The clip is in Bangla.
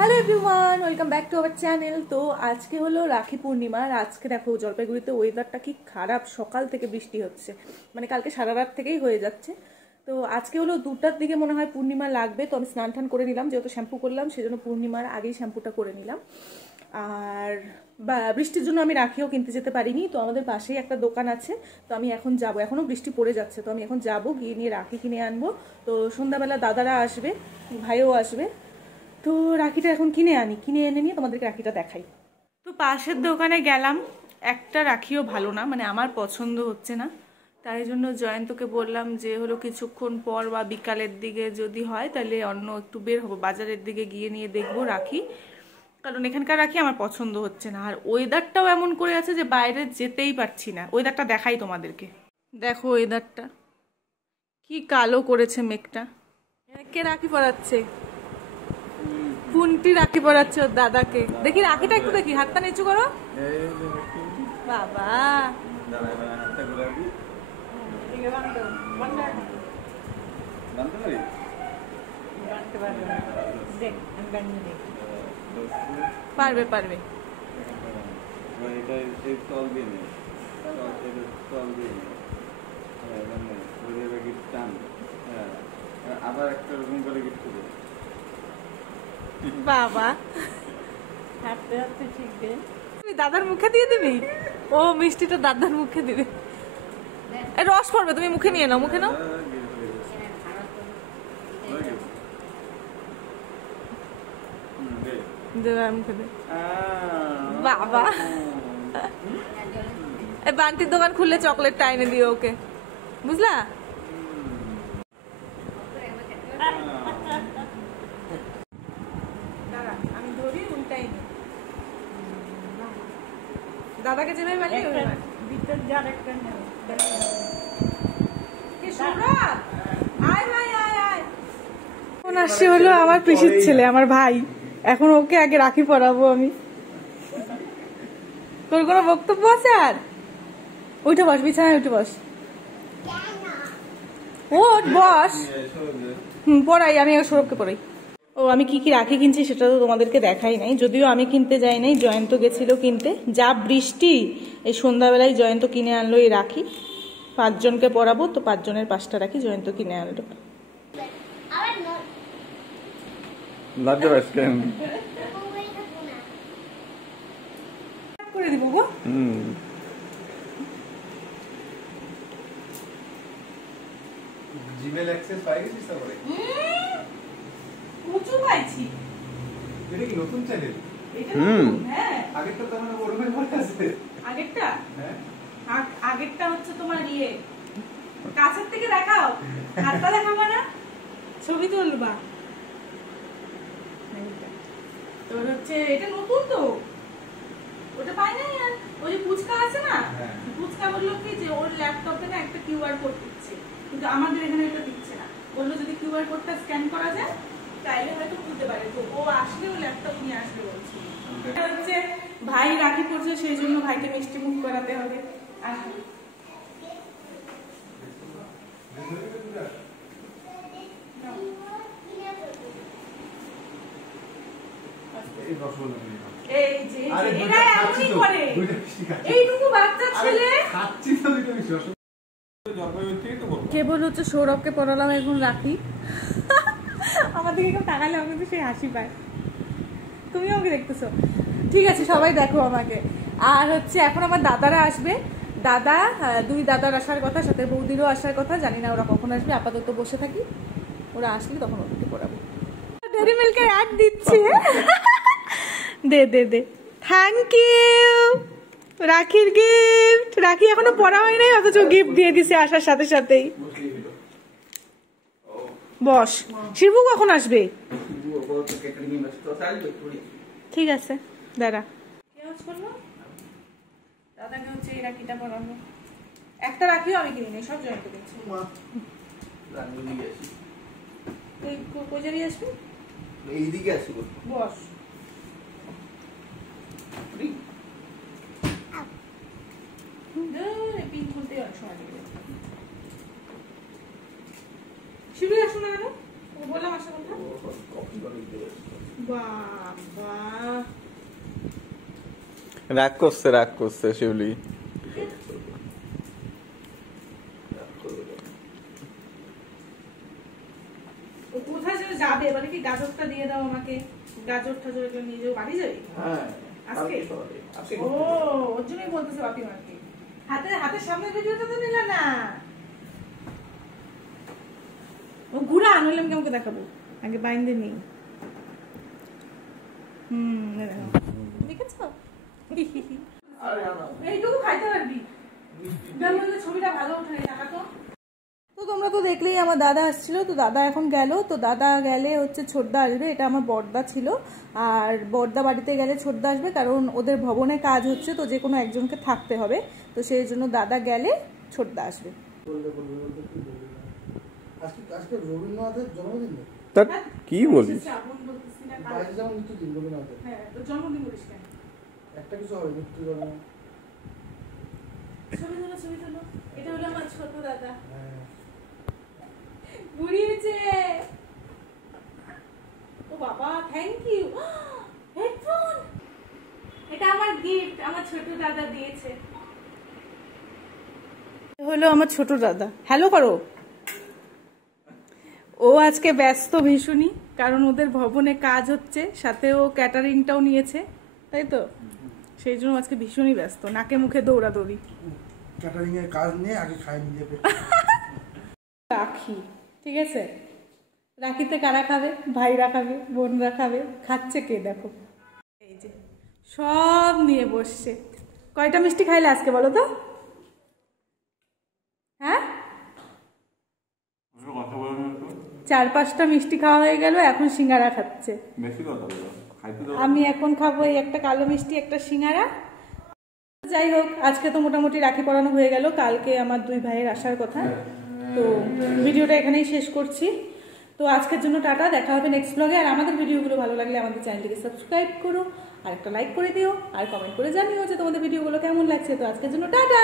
Hello everyone, welcome back to our channel. তো আজকে হলো রাখি পূর্ণিমা। আর আজকে দেখো জলপাইগুড়িতে ওয়েদারটা কি খারাপ, সকাল থেকে বৃষ্টি হচ্ছে, মানে কালকে সারা রাত থেকেই হয়ে যাচ্ছে। তো আজকে হলো 2টার দিকে মনে হয় পূর্ণিমা লাগবে। তো আমি স্নান টান করে নিলাম, যেহেতু শ্যাম্পু করলাম সেজন্য পূর্ণিমার আগেই শ্যাম্পুটা করে নিলাম। আর বৃষ্টির জন্য আমি রাখিও কিনতে যেতে পারিনি। তো আমাদের পাশেই একটা দোকান আছে, তো আমি এখন যাব। এখনও বৃষ্টি পড়ে যাচ্ছে, তো আমি এখন যাব, গিয়ে নিয়ে রাখি কিনে আনবো। তো সন্ধ্যাবেলা দাদারা আসবে, ভাইও আসবে। তো রাখিটা এখন কিনে আনি, কিনে এনে নিয়ে তোমাদেরকে রাখিটা দেখাই। তো পাশের দোকানে গেলাম, একটা রাখিও ভালো না, মানে আমার পছন্দ হচ্ছে না। তাই জন্য জয়ন্তকে বললাম যে হলো কিছুক্ষণ পর বা বিকালের দিকে যদি হয় তাহলে অন্য একটু বের হবো, বাজারের দিকে গিয়ে নিয়ে দেখবো রাখি, কারণ এখানকার রাখি আমার পছন্দ হচ্ছে না। আর ওয়েদারটাও এমন করে আছে যে বাইরে যেতেই পারছি না। ওয়েদারটা দেখাই তোমাদেরকে, দেখো ওয়েদারটা কি কালো করেছে মেঘটা। কে রাখি পরাচ্ছে? পুন্টি রাখি পরাচ্ছে ওর দাদাকে। দেখি রাখিটা একটু দেখি, হাতটা নিচু করো। বাবা পারবে পারবে। আবার একটা রকম করে গিফট দেবো বাবা। হাঁটতে হাঁটতে শিখবে, তুমি দাদার মুখে দিয়ে দিবি। ও মিষ্টিটা দাদার মুখে দিবে, রস পড়বে, তুমি মুখে নিয়ে নাও, মুখে নাও। মুখে দে বাবা। বান্টির দোকান খুললে চকলেটটা এনে দিও ওকে, বুঝলা? আমি ধরি উল্টাই নি, দাদাকে যেভাবে বানিয়ে ভিতর যার একটা আসছে হলো আমার পিসির ছেলে, আমার ভাই। এখন ওকে আগে রাখি পরাবো আমি। তোর কোনো বক্তব্য আছে? আর উঠে বস, বিছানায় উঠে বস, ওঠ বস। পড়াই, আমি সৌরভকে পড়াই। ও আমি কি কি রাখি কিনছি সেটা তো তোমাদেরকে দেখাই নাই, যদিও আমি কিনতে যাই নাই, জয়ন্ত গেছিল কিনতে। যা বৃষ্টি, এই সন্ধ্যাবেলায় জয়ন্ত কিনে আনলো এই রাখি। 5 জনকে পরাবো, তো 5 জনের 5টা রাখি জয়ন্ত কিনে আনলো। করে দিব গো। জিমেল অ্যাক্সেস পাই গেছিস তারপরে? উঁচু পাইছি। এটা কি নতুন চ্যানেল? হ্যাঁ, আগেরটা তো আমার ওরমের মধ্যে আছে। আগেরটা? হ্যাঁ, আগেরটা হচ্ছে তোমার ইয়ে, কাছের থেকে দেখাও, হাতটা দেখাবো না, ছবি তুলবা। তোর হচ্ছে এটা নতুন তো, ওটা পাই নাই। আর ওই যে পুচকা আছে না, পুচকা বললো কি যে ওর ল্যাপটপে না একটা কিউআর কোড দিচ্ছে, কিন্তু আমাদের এখানে এটা দিচ্ছে না। বললো যদি কিউআর কোডটা স্ক্যান করা যায় তাইলে হয়তো খুলতে পারে। তো ও আসলে ও ল্যাপটপ নিয়ে আসবে বলছি। হচ্ছে ভাই রাখি পড়ছে, সেই জন্য ভাইকে মিষ্টি মুখ করাতে হবে। কেবল হচ্ছে সৌরভকে পড়ালাম এখন রাখি। আমার দিকে কেউ তাকালে আমি কিন্তু সেই হাসি পায়। তুমিও আমাকে দেখতেছো? ঠিক আছে, সবাই দেখো আমাকে। আর হচ্ছে এখন আমার দাদারা আসবে, দাদা 2 দাদার আসার কথা, সাথে বৌদিরও আসার কথা। জানি না ওরা কখন আসবে, আপাতত বসে থাকি, ওরা আসলে তখন ওদেরকে পড়াবো। ডেরি মিল্কের অ্যাড দিচ্ছি। দে দে দে, থ্যাংক ইউ। রাখির গিফট, রাখি এখনো পড়া হয় নাই অথচ গিফট দিয়ে দিছে আসার সাথে সাথেই। বস, শিবু কখন আসবে? ঠিক আছে দাদা, দাদাকে হচ্ছে এই রাখিটা পরাবো। একটা রাখিও আমি কিনি নাই, সব জয়েন্ট করেছি। কই যাবি? আসবি এইদিকে আসি, বস। পিন খুলতে অনেক সময় লেগে যাচ্ছে। শিবু আসুন না কেন? বললাম আসার কথা। বাবা রাগ করছে শিউলি। কোথায় যেন যাবে, এবারে কি গাজরটা দিয়ে দাও আমাকে। গাজর টাজর এগুলো নিয়ে যাও, বাড়ি যাবে হ্যাঁ আজকে? ও ওর জন্যই বলতেছে বাপি মাকে। হাতের সামনে ভিডিওটা তো নিলে না, ও ঘুরা আনলাম কেমন দেখাবো, আগে বাইন্দে নেই। দেখেছো এইটুকু খাইতে পারবি, ছবিটা ভালো ওঠে টাকা তো। তো তোমরা তো দেখলেই আমার দাদা আসছিল, তো দাদা এখন গেল। তো দাদা গেলে হচ্ছে ছোটদা আসবে, এটা আমার বড়দা ছিল। আর বড়দা বাড়িতে গেলে ছোটদা আসবে, কারণ ওদের ভবনে কাজ হচ্ছে, তো যে কোনো একজনকে থাকতে হবে। তো সেই জন্য দাদা গেলে ছোটদা আসবে। আজকে রবীন্দ্রনাথের জন্মদিন না? কি বলিস? জন্মদিন বলিস কেন? একটা কিছু হবে মৃত্যু জন্ম। ছবি তোলো। এটা হলো আমার ছোট দাদা, ঘুরিয়েছে। ও বাবা, থ্যাংক ইউ। হেডফোন, এটা আমার গিফট, আমার ছোট দাদা দিয়েছে। হলো আমার ছোট দাদা, হ্যালো করো। ও আজকে ব্যস্ত ভীষণই, কারণ ওদের ভবনে কাজ হচ্ছে, সাথে ও ক্যাটারিংটাও নিয়েছে, তাই তো সেই জন্য আজকে ভীষণই ব্যস্ত, নাকে মুখে দৌড়াদৌড়ি। ক্যাটারিং এর কাজ নিয়ে আগে খাই নিজে পেট। রাখি, ঠিক আছে, রাখিতে কারা খাবে? ভাইরা খাবে, বোনরা খাবে। খাচ্ছে কে দেখো, এই যে সব নিয়ে বসছে। কয়টা মিষ্টি খাইলে আজকে বলো তো? হ্যাঁ, 4-5টা মিষ্টি খাওয়া হয়ে গেল, এখন সিঙ্গারা খাচ্ছে। আমি এখন খাবো এই একটা কালো মিষ্টি, একটা সিঙ্গারা। যাই হোক, আজকে তো মোটামুটি রাখি পরানো হয়ে গেল, কালকে আমার 2 ভাইয়ের আসার কথা। তো ভিডিওটা এখানেই শেষ করছি। তো আজকের জন্য টাটা, দেখা হবে নেক্সট ব্লগে। আর আমাদের ভিডিওগুলো ভালো লাগলে আমাদের চ্যানেলটিকে সাবস্ক্রাইব করো, আর একটা লাইক করে দিও, আর কমেন্ট করে জানিও যে তোমাদের ভিডিওগুলো কেমন লাগছে। তো আজকের জন্য টাটা।